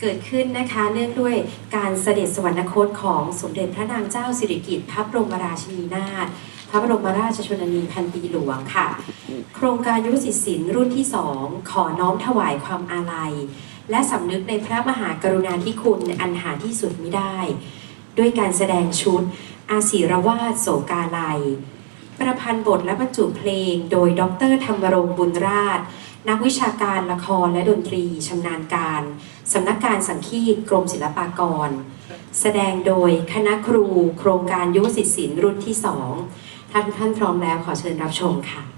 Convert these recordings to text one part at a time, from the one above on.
เกิดขึ้นนะคะเนื่องด้วยการเสด็จสวรรคตของสมเด็จพระนางเจ้าสิริกิติ์พระบรมราชินีนาถพระบรมราชชนนีพันปีหลวงค่ะ โครงการยุวศิศิลป์รุ่นที่2ขอน้อมถวายความอาลัย และสำนึกในพระมหากรุณาธิคุณอันหาที่สุดมิได้ ด้วยการแสดงชุด อาศีรวาสโสกาลัย ประพันธ์บทและบรรจุเพลงโดยดรธรรมรงค์บุญราช นักวิชาการละครและดนตรีชำนาญการสำนักการสังคีตกรมศิลปากร แสดงโดยคณะครูโครงการยุวศิษย์ศิลป์รุ่นที่สองท่านท่านพร้อมแล้วขอเชิญรับชมค่ะ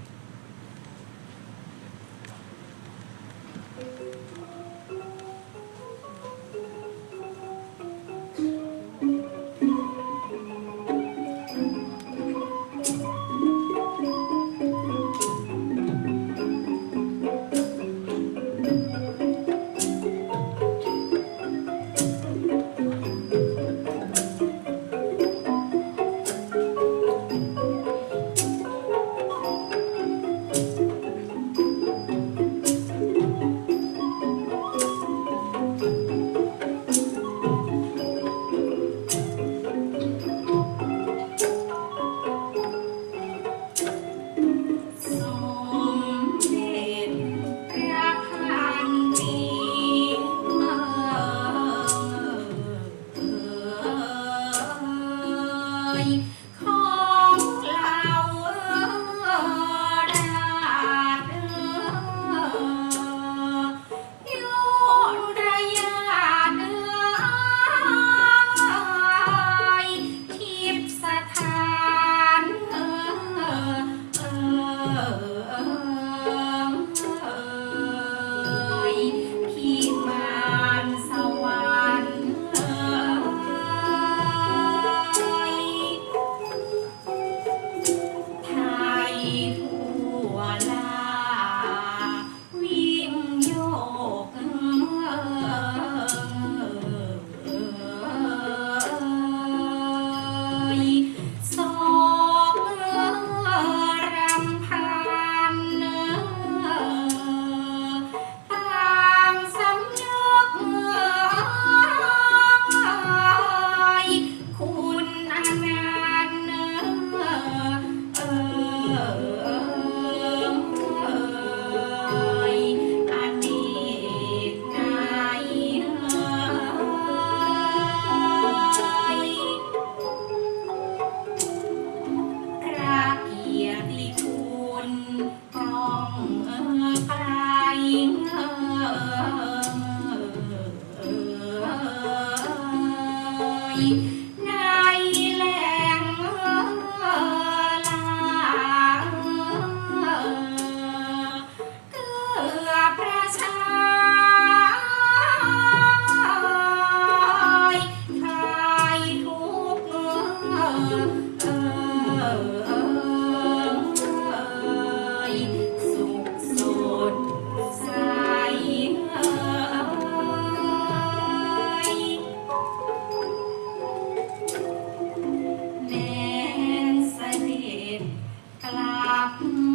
啦啦。